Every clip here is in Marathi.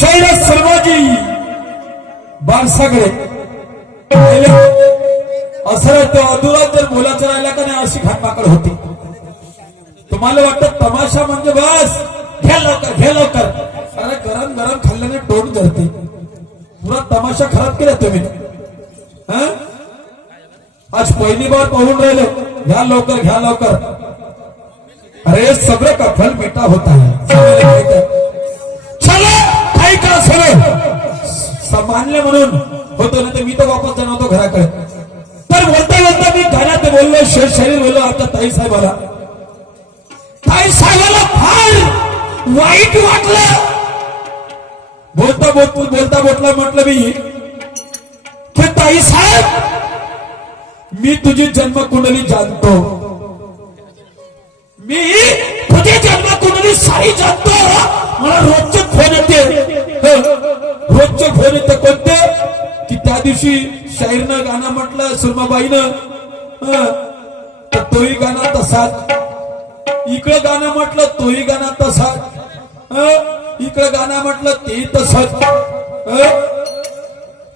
शैल सर्वाजी बारसागरे. असं तो अधुरा जर बोलायचं राहिला का नाही अशी घातपाकड होती. तुम्हाला वाटतं तमाशा म्हणजे बस. घ्या लवकर घ्या लवकर. अरे गरम गरम खाल्ल्याने तोंड धरते. पुरा तमाशा खराब केला तुम्ही. आज पहिली बार पाहून राहिले. घ्या लवकर घ्या लवकर. अरे सगळं कफल मिठा होता. है काही का सगळं मानलं म्हणून होतो ना तर मी तर वापस जाणार होतो घराकडे. तर बोलता बोलता मी घरात बोललो शेर शरीर बोललो आता ताई साहेबाला. ताई साहेबाला फार वाईट वाटलं. बोलता बोलता बोलता बोलता म्हटलं मी की ताई साहेब मी तुझी जन्मकुंडली जाणतो. मी तुझी जन्मकुंडली सारी जाणतो. मला रोजचे फोन येते. रोजचे फोन येत कोणते? की त्या दिवशी शाहीरनं गाणं म्हटलं सुरमाबाईनं. तोही गाणं तसाच. इकडं गाणं म्हटलं तोही गाणं तसाच. इकडं गाणं म्हटलं ते तसंच.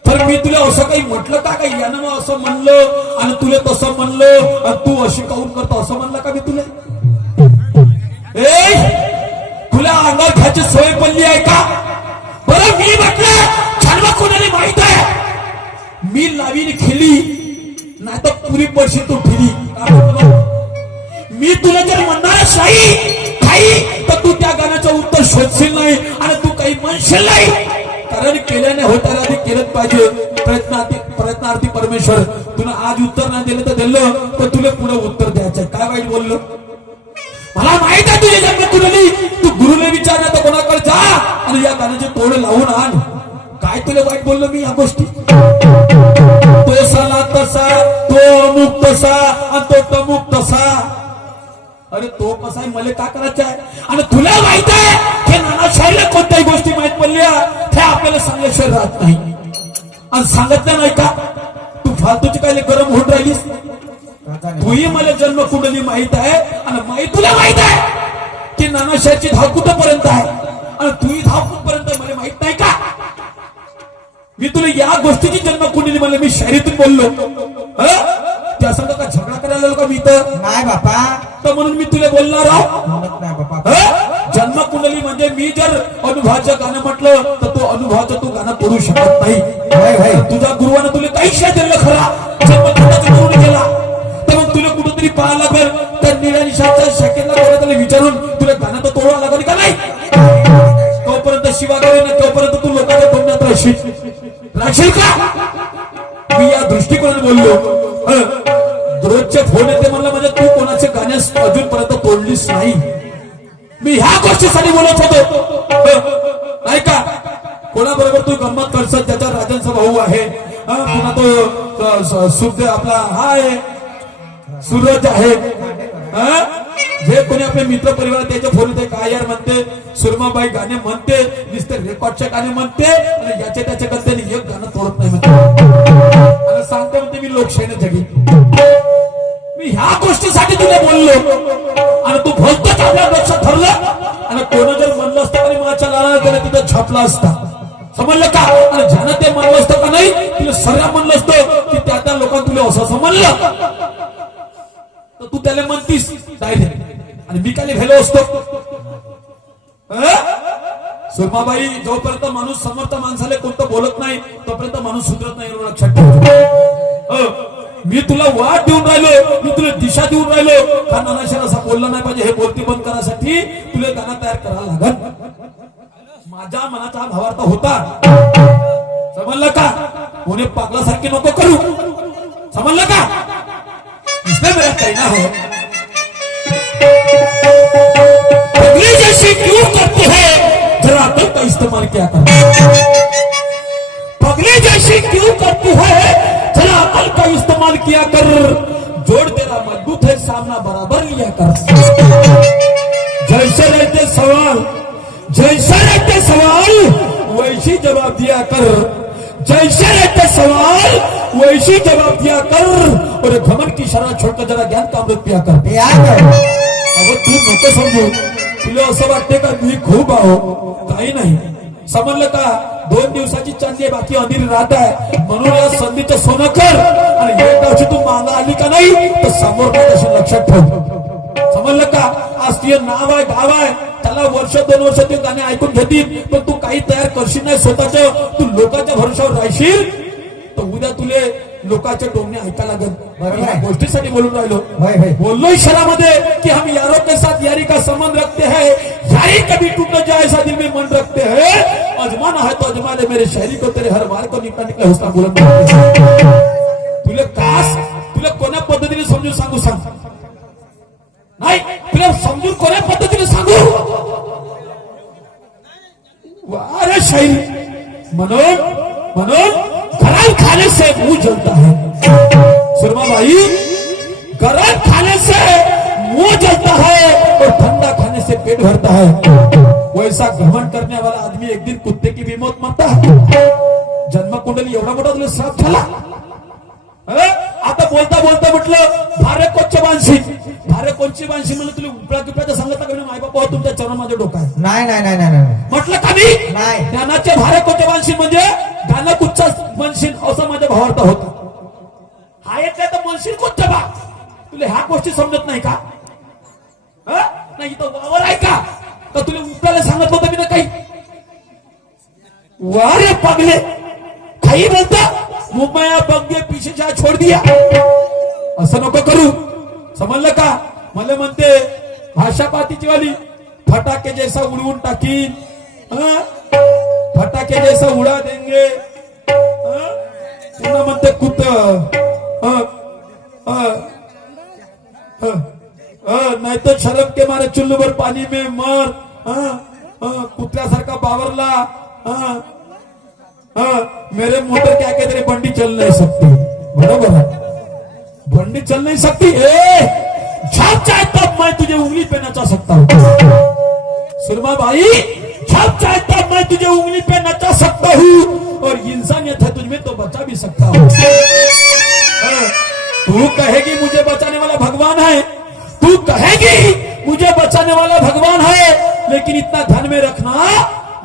तर मी तुला असं काही म्हटलं का काही यानं मग असं म्हणलं आणि तुला तसं म्हणलं आणि तू अशी काऊन करतो? असं म्हणलं का मी तुला? ए! तुला अंगात घ्यायची सोय पडली आहे का? बरं मी म्हटलं छानवा कोणाला माहीत आहे मी लावीन खेली नाही तर पुरी पडशी तू फिरी मी तुला जर म्हणणार शाही काही तर तू त्या गाण्याचं उत्तर शोधशील नाही आणि तू काही म्हणशील नाही. कारण केल्याने होताना आधी केलंच पाहिजे. प्रयत्नार्थी प्रयत्नार्थी परमेश्वर तुला आज उत्तर नाही दिलं तर दिलं तर तुला पुढे उत्तर द्यायचं काय वाईट बोललो? मला माहीत आहे तुझी जन्म कुठली तू गुरुने विचारलं तर कोणाकडे जा आणि या गाण्याचे तोडे लावून आण. काय तुला वाईट बोललो मी या गोष्टी? तो साला तसा तो अमुक तसा आणि तो तमुक तसा. अरे तो कसा आहे मला का करायचं आहे? आणि तुला माहीत आहे हे नाना शाहीला कोणत्याही गोष्टी माहीत पडल्या हे आपल्याला सांगायचं राहत नाही. आणि सांगितलं नाही का? तू फालतूची काय गरम होऊन राहिलीस? तूही मला जन्म कुंडली माहीत आहे? आणि माहीत तुला माहीत आहे? की नानाशाची धाव कुठपर्यंत आहे? आणि तूही धाव कुठपर्यंत मला माहीत नाही का? मी तुला या गोष्टीची जन्म कुंडली मला मी शायरीतून बोललो. हं? त्या संग का झगडा करायला आलो का मी तर नाही बापा. तर म्हणून मी तुला बोलणार आहो. म्हणत नाही बापा? जन्म कुंडली म्हणजे मी जर अनुभवाचं गाणं म्हटलं तर तो अनुभवाचं तू गाणं करू शकत नाही. तुझ्या गुरुवानं तुला काही दिलं खरा. जन्म पाहायला लागेल. तर निळ्या निशाच्या शाखेला त्याला विचारून तुला धानात तर तोडवा लागेल का नाही? तोपर्यंत शिवागावी ना तोपर्यंत तू लोकांच्या तोंडात राहशील. राहशील का? मी या दृष्टिकोनात बोललो. हं. रोजचे फोन येते म्हणलं म्हणजे तू कोणाचे गाणे अजूनपर्यंत तोडलीस नाही. मी ह्या गोष्टीसाठी बोलत होतो. नाही का? कोणाबरोबर तू गंमत करसत त्याचा राजांचा भाऊ आहे. पुन्हा तो अ, सुखदेव आपला हा आहे सूरज आहे. जे कोणी आपले मित्र परिवार त्याच्या फोन ते काय यार म्हणते? सुरमाबाई गाणे म्हणते नुसते रेकॉर्डचे गाणे म्हणते आणि याच्या त्याच्या करते एक गाणं तोडत नाही म्हणते. आणि सांगते म्हणते मी लोकशाहीने जगी मी ह्या गोष्टीसाठी तुला बोललो. आणि तू भलतच आपल्या लक्षात ठरलं. आणि कोण जर म्हणलं असतं आणि माझ्या लाला त्याला तिथं छापला असता. समजलं का? आणि ज्यानं ते म्हणलं असतं का नाही तिला सर्व म्हणलं असतं की त्या त्या लोकांना तुला असं समजलं. तर तू त्याला म्हणतीस डायरेक्ट आणि मी काय भेलो असतो. सुरमाबाई जोपर्यंत माणूस समर्थ माणसाला कोणतं बोलत नाही तोपर्यंत माणूस सुधरत नाही लक्षात ठेव. मी तुला वाट देऊन राहिलो मी तुला दिशा देऊन राहिलो. का नानाशेर असा बोलला नाही पाहिजे हे बोलती बंद करायसाठी तुला त्यांना तयार करावं लागल माझ्या मनाचा भावार्थ होता. समजलं का? कोणी पागलासारखे नको करू. समजलं का? इसमें मेरा कहना है। पगली जैसी क्यों करती है? अकल का इस्तेमाल क्या कर? पगली जैसी क्यों करती है? अकल का इस्तेमाल किया कर? जोड़ तेरा मज़बूत है, सामना बराबर लिया कर। जैसे रहते सवाल, जैसे रहते सवाल, वैसी जवाब दिया कर। जैसे रहते सवाल वैसी जवाब दिया कर और घमन की शराब छोड़कर जरा ज्ञान का अमृत पिया कर। ते आहे अगं तू नको समजू तुला असं वाटते का मी खूप आहो काही नाही। समजलं का दोन दिवसाची चांदी बाकी अंधीर राहत आहे म्हणून या संधीचं सोनं कर आणि एक दिवशी तू मागा आली का नाही तर समोर काय लक्षात ठेव। समजलं का आज तुझं नाव आहे गाव आहे। त्याला वर्ष दोन वर्ष ते गाणे ऐकून घेतील पण तू काही तयार करशील नाही स्वतःच तू लोकांच्या भरोशावर राहशील? तर उद्या तुले लोकांचे टोमणे ऐकायला लागेल. बरोबर आहे. गोष्टीसाठी बोलून राहिलो. इशारामध्ये कि हम यारों के साथ यारी का संबंध रखते हैं. यारी कभी टूट न जाए ऐसा दिल में मन रखते हैं. अजमाना है तो अजमा ले मेरे शायरी को तेरे हर बार को निकला निकला हौसला बुलंद तुला कास तुला कोण्या पद्धतीने समजून सांगू सांग। नाही तुला समजून कोण्या पद्धतीने सांगू। अरे शायरी म्हणून म्हणून गरम खाने से मुँह जलता है। शर्मा भाई गरम खाने से मुँह जलता है और ठंडा खाने से पेट भरता है। वैसा घमंड करने वाला आदमी एक दिन कुत्ते की भी मौत मरता है। जन्म कुंडली एवढा मोठा तुला श्राप झाला। अरे, आता बोलता बोलता म्हटलं भारे कोणची मानसी भारे कोणची मानसी म्हणलं तुला उपळा पिपळाच्या सांगता का माय बाबा तुमच्या चरण माझं डोकं नाही नाही नाही नाही नाही. म्हटलं का मी नाही. ज्ञानाचे भारे कोणते मानशील म्हणजे गाणं कुठचा असं माझ्या भावार्थ होत. हा येत तर म्हणशील कोणत्या बा? तुला ह्या गोष्टी समजत नाही का? हं? नाही इथं वावर आहे का? तर तुला उपल्याला सांगितलं होतं मी ना काही? वारे पगले. काही बोलता? मुंबई बंगे पीछे जा छोड दिया। असं नको करू। समजलं का मला म्हणते भाषा पातीची वाली फटाके जैसा उडवून टाकीन। फटाके जैसा उडा देंगे। पुन्हा म्हणते कुत नाही तर शरम के मारे चुल्लूवर पाणी मे मर। कुत्र्यासारखा बावरला। हं? मेरे मोटर क्या कहते हैं? बंडी चल नहीं सकती। बराबर है। बंडी चल नहीं सकती। ए छाप चाहे तब मैं तुझे उंगली पे नचा सकता हूँ। सुरमा भाई छाप चाहे तब मैं तुझे उंगली पे नचा सकता हूँ। और इंसानियत है तुझमें तो बचा भी सकता हूँ। हाँ, तू कहेगी मुझे बचाने वाला भगवान है। तू कहेगी मुझे बचाने वाला भगवान है। लेकिन इतना ध्यान में रखना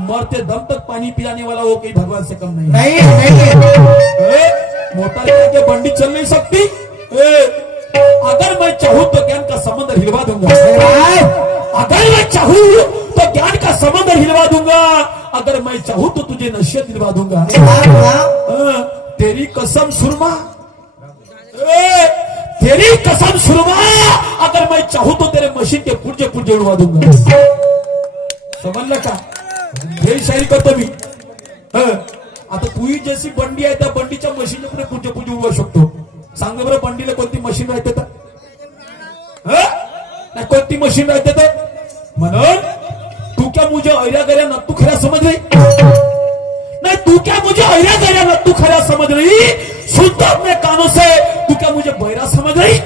मरते दम तक पानी पिलाने वाला वो कहीं भगवान से कम नहीं. है नाही मोटर के बंडी चल नहीं सकती ए, अगर मैं चाहूं तो ज्ञान का समंदर हिलवा दूंगा? अगर मैं चाहूं तो ज्ञान का समंदर हिलवा दूंगा. अगर मैं चाहूं तो तुझे नशे दिलवा दूंगा. हा, हा. हाँ, तेरी कसम सुरमा. तेरी कसम सुरमा. अगर मैं चाहूं तो तेरे मशीन के पुर्जे पुर्जे उड़वा दूंगा. समजलं का? हे शायरी करतो मी. आता तुही जशी बंडी आहे त्या बंडीच्या मशीन पुढे पुढचे पुढे उभा शकतो? सांग बरं बंडीला कोणती मशीन राहते तर? नाही कोणती मशीन राहते तर? म्हणून तू क्या मुझे ऐऱ्या गऱ्या नत्तू खऱ्या समज नाही. तू क्या मुझे ऐरा गैरा न तू खरा समझ रही सुन तो अपने कानों से तू क्या मुझे बहरा समज रही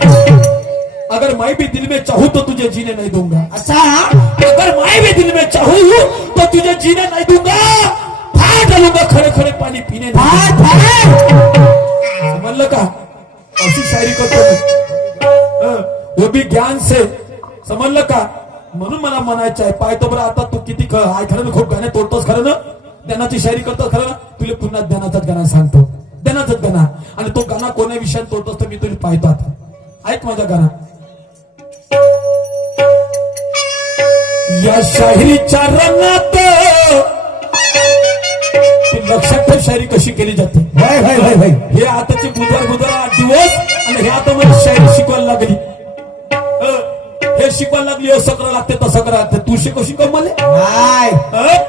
अगर मैं भी दिल में चाहूं तो तुझे जीने नहीं दूंगा। अच्छा। अगर मैं भी दिल में चाहूं तो तुझे जीने नहीं दूंगा। फाड़ डालूंगा खड़े खड़े पानी पीने। हा. समजलं का अशी शायरी करतो हं, वो भी ज्ञान से। समजलं का म्हणून मला म्हणायचं आहे पाहतो बरं आता तू किती ख- आहे खरं ना खूप गाणे तोडतोस खरं ना। ज्ञानाची शायरी करतोस खरं ना। तुला पुन्हा ज्ञानाचाच गाणं सांगतो। ज्ञानाचाच गाणं आणि तो गाणं कोण्या विषयात तोडतोस तर मी तुला पाहतो आता। ऐक माझा गाणं या शाहिरीच्या रंगात. लक्षात ठेव शायरी कशी केली जाते. होय होय होय होय. हे आताचे बुधवार बुधवार दिवस आणि हे आता मला शायरी शिकवायला लागली. हं, हे शिकवायला लागली असं करावं लागते तसं करावं लागते. तू शिकव शिकव मला नाही. हं?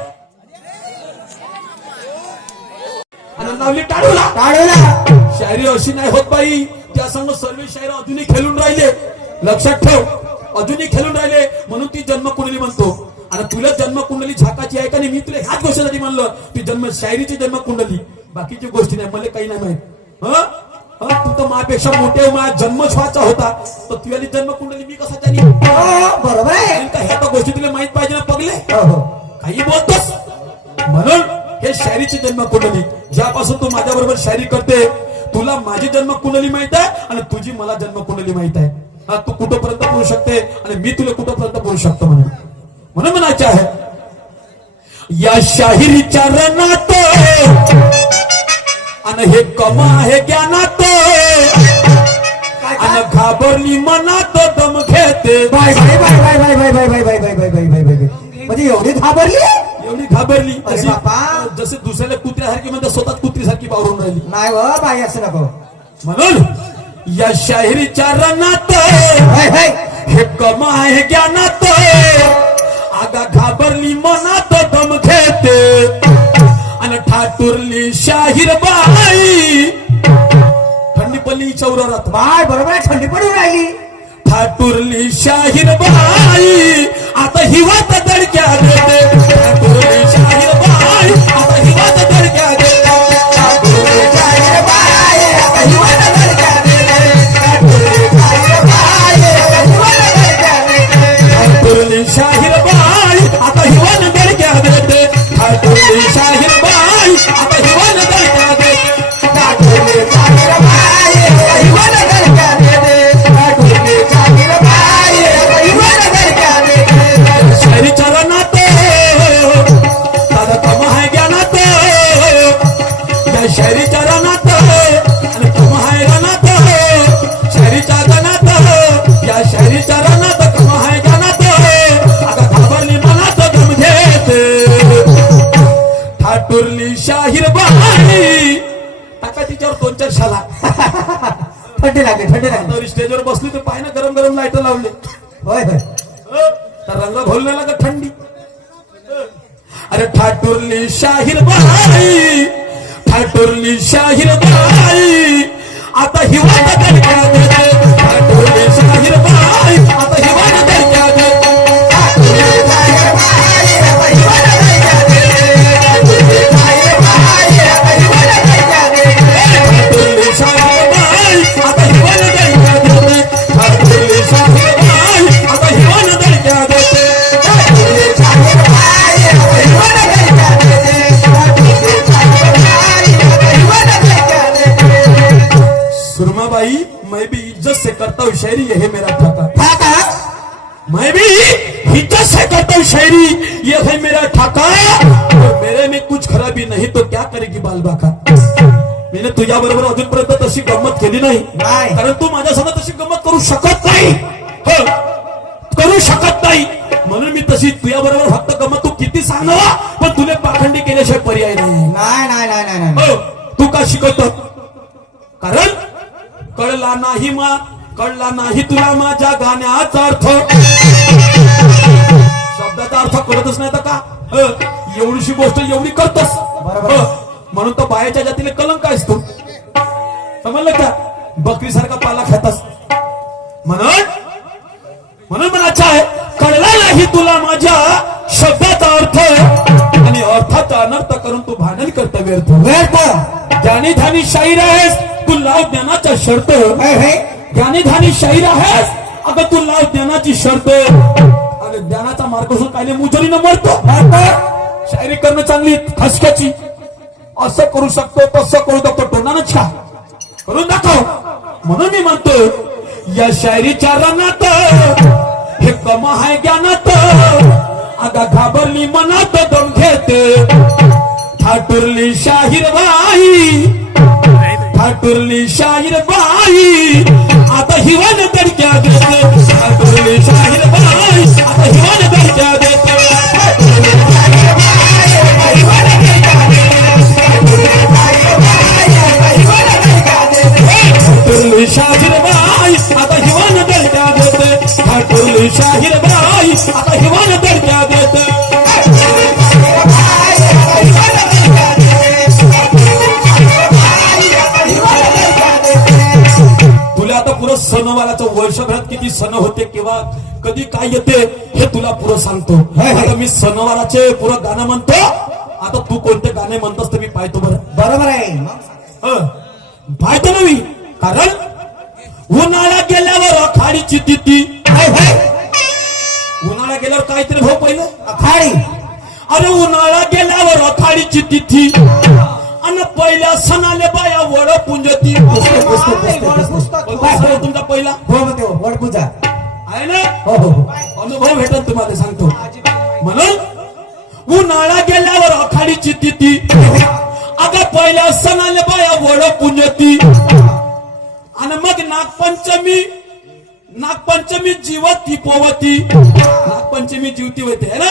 आणि लावली टाळूला. काढूला शायरी अशी नाही होत बाई. त्या संग सर्व शायर अजूनही खेळून राहिले. लक्षात ठेव. अजूनही खेळून राहिले म्हणून ती जन्मकुंडली म्हणतो. आणि तुला जन्मकुंडली झाकाची आहे का नाही? मी तुला ह्याच गोष्टीसाठी म्हणलं. ती जन्म शायरीची जन्मकुंडली. बाकीची गोष्टी नाही मला काही नाही माहीत. हं? तू तर माझ्यापेक्षा मोठे माझा जन्म व्हायचा होता. तर तुझ्या जन्मकुंडली मी कसा त्यानी बरोबर ह्या तर गोष्टी तुला माहीत पाहिजे ना पगले? हो, हो. काही बोलतोस? म्हणून हे शायरीची जन्म कुंडली ज्यापासून तू माझ्या बरोबर शायरी करते तुला माझी जन्म कुंडली माहीत आहे आणि तुझी मला जन्म कुंडली माहीत आहे. हा तू कुठंपर्यंत बोलू शकते आणि मी तुला कुठंपर्यंत बोलू शकतो म्हणून म्हणून म्हणायचे आहे या शाहिरीच्या रणात आणि हे कमा आहे ज्ञानात आणि? घाबरली मनात दम घेते bye bye bye bye bye bye bye bye bye bye bye bye bye bye bye म्हणजे एवढी घाबरली एवढी घाबरली अरे तशी बापा. जसे दुसऱ्याला कुत्र्यासारखी म्हणजे स्वतः कुत्रीसारखी बावरून राहिली नाही बाई असं नको म्हणून या शाहिरीच्या रणात हे कमा आहे ज्ञानात. आगा घाबरली मनात दम घेते. आणि ठाटुरली शाहीर बाई. थंडी पडली चौरात बाय बरोबर आहे थंडी पडून राहिली. ठाटुरली शाहीर बाई. आता हिवात दडक्या देते ठाटुरली शाहीर बाई. आता हिवात दडक्या देते थंडी लागली थंडी लागली. तर स्टेजवर बसली तर पाय ना गरम गरम लाइट लावले. होय होय. तर रंग भोलण्याला का थंडी? अरे ठाटुरली शाहीर बाई ठाटुरली शाहीर बाई आता हिवाळा ठाटुरली शाहीर बाई आता हिवाळा मैं भी इज़्ज़त से करता हूँ शायरी यही मेरा ठाका। मैं भी इज़्ज़त से करता हूँ शायरी ये है मेरा ठाका। और मेरे में कुछ खराबी नहीं तो क्या करेगी बालबाका मैंने तुझ्या बरोबर अजूनपर्यंत तशी गंमत केली नाही। नाही. कारण तू माझ्यासोबत तशी गंमत करू शकत नाही। करू शकत नाही. म्हणून मी तशी तुझ्या बरोबर फक्त गंमत तू किती सांगावा पण तुला पाखंडी केल्याशिवाय पर्याय नाही. नाही नाही नाही नाही नाही. तू का शिकवतो? कारण कळला नाही मा कळला नाही तुला माझ्या गाण्याचा अर्थ. शब्दाचा अर्थ कळतच नाही तर का? एवढीशी गोष्ट एवढी करतोस. म्हणून तर बायाच्या जातीला कलंक आहेस तू. समजलं का? बकरी सारखा पाला खातास. म्हणून म्हणून म्हणायचं आहे. कळला नाही तुला माझ्या शब्दाचा अर्थ. आणि अर्थाचा अनर्थ करून तू भांडण करता व्यर्थ. पण ज्ञानी धानी शाहीर आहेस तू लाव ज्ञानाचा शर्त. ज्ञानी धानी शाहीर आहेस अगं तू लाव ज्ञानाची शर्त. अगं ज्ञानाचा मार्ग सोडून काय मुजरीनं मरतो. शायरी करणं चांगली खसक्याची. असं करू शकतो तसं करू शकतो तोंडानं छा. करून दाखव. म्हणून मी म्हणतो या शायरीच्या रंगात हे कम आहे ज्ञानात. अगा घाबरली मनात दम घेते. ठाकुरली शाहीर बाई. ठाकुरली शाहीर बाई. आता हिवान दडक्या देते सण होते किंवा कधी काय येते हे तुला पुरं सांगतो. आता मी सणवाराचे पुरं गाणं म्हणतो. आता तू कोणते गाणे म्हणतोस ते मी पाहतो बरं. बरोबर आहे. पाहतो ना मी. कारण उन्हाळा गेल्यावर खाडीची तिथी. उन्हाळा गेल्यावर काय तरी भाऊ पहिलं. अखाडी अरे उन्हाळा गेल्यावर खाडीची तिथी. आणि पहिल्या सणाले बाया वड पुंजती. तुमचा पहिला? हो मग ते वडपूजा आहे ना? हो हो हो. अनुभव भेटत तुम्हाला सांगतो. म्हणून उन्हाळा गेल्यावर आखाडीची तिथी. अगं पहिल्या सणाला बाया वड पुण्यती आणि मग नागपंचमी नागपंचमी जीवती पोवती. नागपंचमी जीवती होते है ना.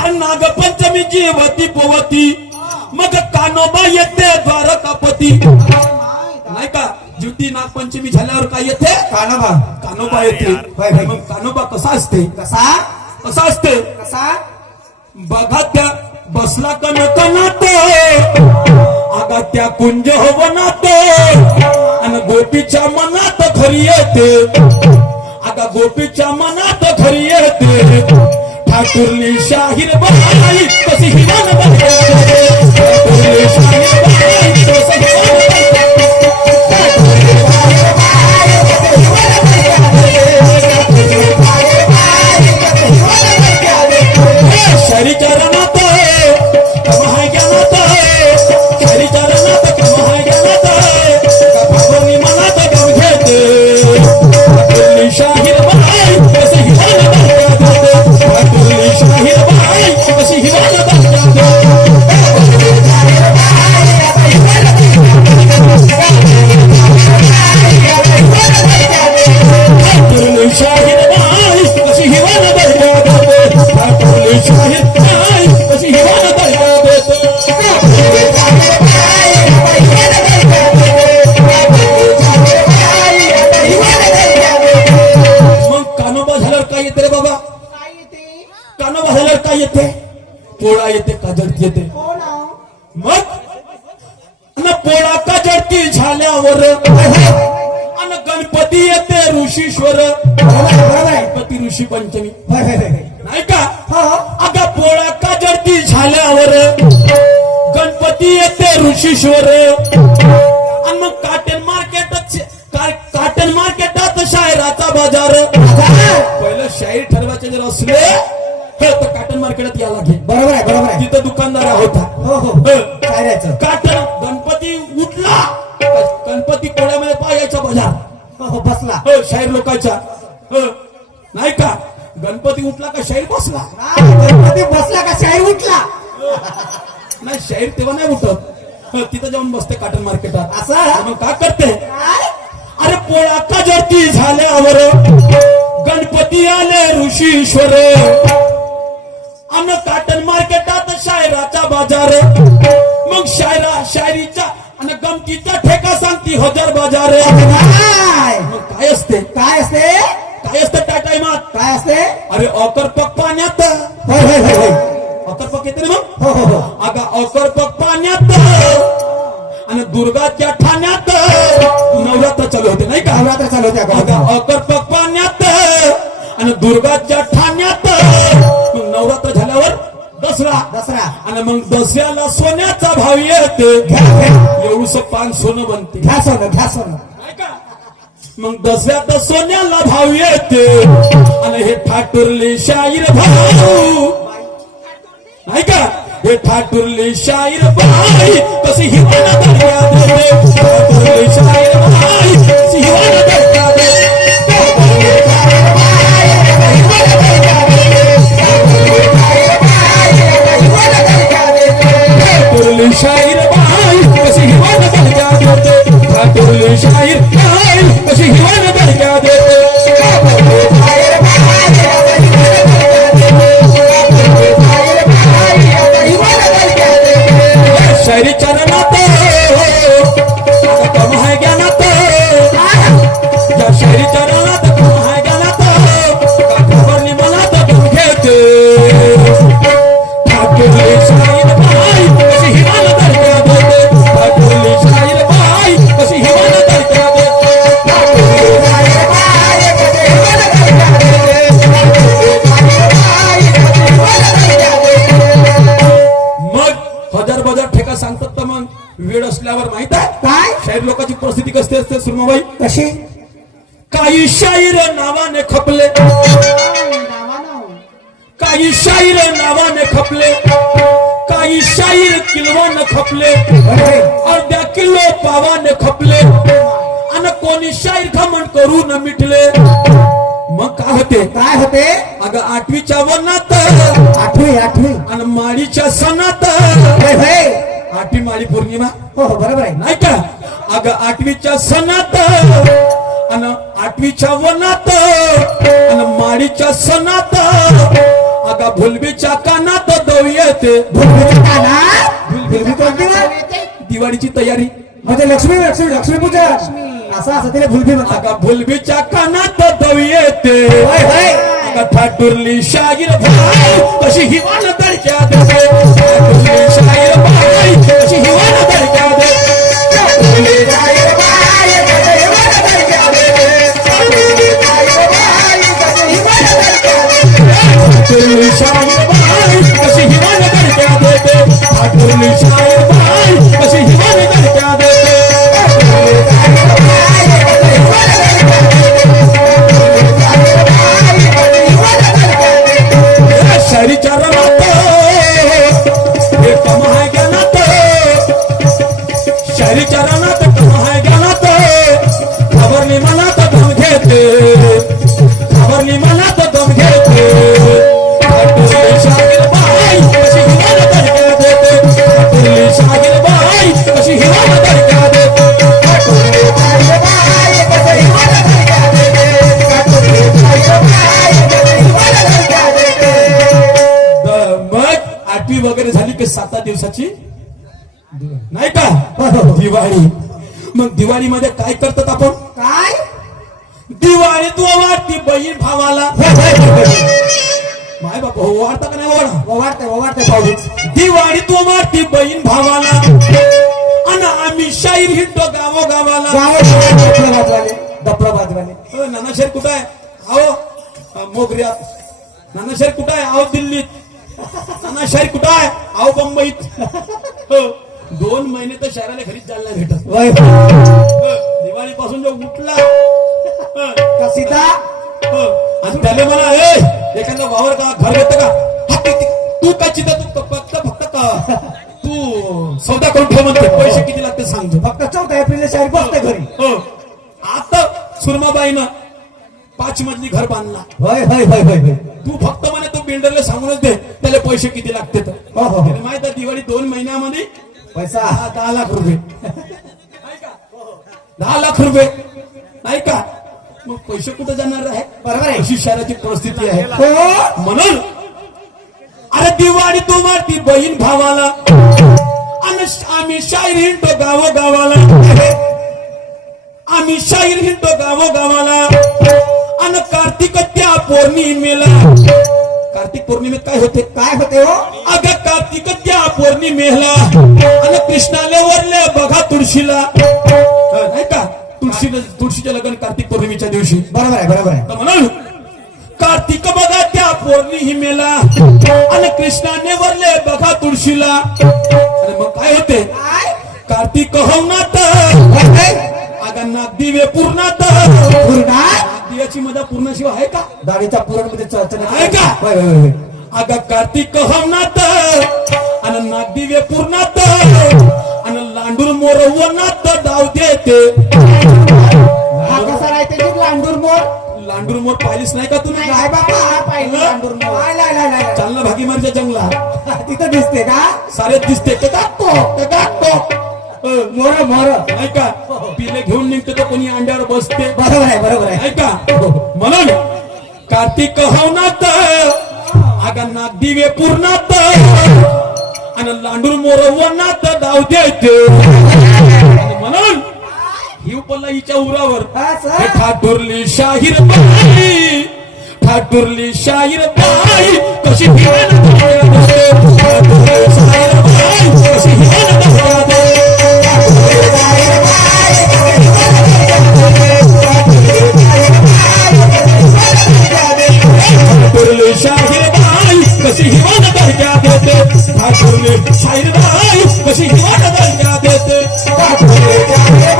आणि नागपंचमी जीवती पोवती. मग कानोबा येते द्वारकापती. नाही का? ज्युती नागपंचमी झाल्यावर काय येते? कानोबा. कानोबा येते. मग कानोबा कसा असते? कसा? कसा असते? कसा? बघा त्या बसला कन कनात आगा त्या कुंज वनात आणि गोपीच्या मनात घरी येते. आगा गोपीच्या मनात घरी येते. ठाकूरने शाहीर बाई कशी हिमान बघते ठाकूरने शाहीर बाई कशी हिमान शहरीच्या गणपती येते ऋषीश्वर. आणि मग काटन मार्केट काटन मार्केटात शायराचा बाजार. पहिलं शाहीर ठरवायचे जर असले तर काटन मार्केटात यायला घे बरोबर आहे बरोबर आहे. तिथं दुकानदार होता. हो हो. काय राहायचं? काटन गणपती उठला गणपती कोळ्यामध्ये पायाचा बाजार. हो हो बसला. हो शाहीर लोकांच्या. हो. नाही का? गणपती उठला का शाहीर बसला? गणपती बसला का शाही उठला? शाहीर तेव्हा नाही उठत. तिथं जाऊन बसते काटन मार्केटात असं? मग काय करते? अरे पोळा का जरती झाल्यावर गणपती आले ऋषीश्वर. अन काटन मार्केटात शायराचा बाजार. मग शायरा शायरीचा आणि गमतीचा ठेका सांगती हजार बाजार. काय? मग काय असते? काय असते? काय असतं त्या टायमात काय असते? अरे अकर्पक पाण्यात. होय होय होय होय. अकर्पक येते ना मग? हो हो हो. अगा नवरात्र चालू होते अगा अगं. अकर्पक पाण्यात आणि दुर्गाच्या ठाण्यात मग नवरात्र झाल्यावर दसरा. दसरा. आणि मग दसऱ्याला सोन्याचा भाव येते. एवढस पान सोनं बनते. घ्या सोनं घ्या सोनं? मग दसऱ्यात सोन्याला भाव येते. आणि हे ठाकूरले शाहीर भाऊ. नाही का? हे ठाकूरले शाहीर बाई कशी हिवाना खपले आणि कोणी शाहीर खमण करून मिटले. मग काय होते? काय होते? अगं आठवीच्या वनात. आठवी आठवी. आणि माळीच्या सणात. आठवी माळी पौर्णिमा. हो हो बरोबर आहे. नाही का अगं आठवीच्या सणात. आणि आठवीच्या वनात. आणि माळीच्या सणात. अगं भुलबीच्या कानात दव येते. भुलभुली काना भुलभुली कोणती वा? दिवाळीची तयारी. म्हणजे लक्ष्मी लक्ष्मी लक्ष्मी पूजा. असं असं तिला भुलभी म्हणतात. भुलबीच्या कानात दव येते. होय शाहीर भाई कशी हिवान दडक्या देते. शाहीर भाई हिवान देते. ठाटुरली शाहीर बाई, कशी हिवान देते. ठाटुरली शाहीर बाई, कशी हिवान देते. ठाटुरली शाहीर वाटती बहीण भावाला. माय बाप हो का नाही वाढा ओवाळते ओवाळते पाऊस दिवाळी तू वाटती बहीण भावाला. आणि आम्ही शाहीर हिंडतो गावोगावाला. डपलं वाजवाले अ, नानाशेर कुठं आहे? आओ अ, मोगऱ्यात नानाशेर कुठं आहे? आओ दिल्लीत. नानाशेर कुठं आहे? आओ मुंबईत हो, दोन महिने तर शहराला घरीच जायला नाही भेटत. दिवाळी पासून जो उठला का सीता? आणि त्याने मला ए एखादा वावर का घर घेतं का? हा, ते- काय चिंता तू फक्त फक्त का? तू सौदा करून ठेव म्हणते पैसे किती लागते सांगतो फक्त चौदा एप्रिल शाहीर बसते घरी. हो आता सुरमाबाईनं पाच मजली घर बांधला. होय होय होय होय तू फक्त म्हणे तू बिल्डरला सांगूनच दे त्याला पैसे किती लागते तर हो हो. हो. माहीत दिवाळी दोन महिन्यामध्ये पैसा. दहा दहा लाख रुपये. का? दहा लाख रुपये. नाही का? मग पैसे कुठे जाणार आहे? बरोबर आहे. अशी शहराची परिस्थिती आहे. हो. म्हणून अरे दिवाळी तू मारती बहीण भावाला आम्ही शाहीर हिंडतो गावोगावाला. आम्ही शाहीर हिंडतो गावोगावाला. आणि कार्तिक त्या पौर्णिमेला. कार्तिक पौर्णिमेत काय होते? काय होते हो? अगं कार्तिक त्या पौर्णिमेला. आणि कृष्णाला वरले बघा तुळशीला. नाही का? तुळशी तुळशीच्या लग्न कार्तिक पौर्णिमेच्या दिवशी. बरोबर आहे बरोबर आहे. तर म्हणून कार्तिक बघा त्या पौर्णिमेला आणि कृष्णाने वरले बघा तुळशीला. आणि मग काय होते? कार्तिक होवनात होय, होय. अगं दिवे पूर्णात. पूर्णा दिव्याची मजा पूर्णाशिवाय आहे का? दाढीच्या पुरणमध्ये चर्चा आहे का? अगं कार्तिक होवनात आणि नागदिवे पूर्णात. आणि लांडूर मोर वनात डाव देते. हा कसा राहते की लांडूर मोर? लांडूर मोर पाहिलीच नाही का तुम्ही? काय बाबा हा पाहिजे लांडूर मोर. लाय, लाय, लाय, लाय. चालना भागीमारच्या जंगलात तिथं दिसते का? सारे दिसते. ते ते? गाठतो अ, मोर मोर. नाही का पिले घेऊन निघते तर कोणी अंड्यावर बसते. बरोबर आहे बरोबर आहे. नाही का म्हणून कार्तिक हवनात अगं नागदिवे पूर्णात. आणि लांडूर मोर वनात डाव द्यायचे म्हणून ही हिच्या उरावर ठाकूरली शाहीर बाई ठाकूरली शाहीर बाई कशी. ठाकूरली शाहीर कशी हिवान दर्जा देते? ठाकूरने शाहीर कशी हिवान दर्जा देते? ठाकूरने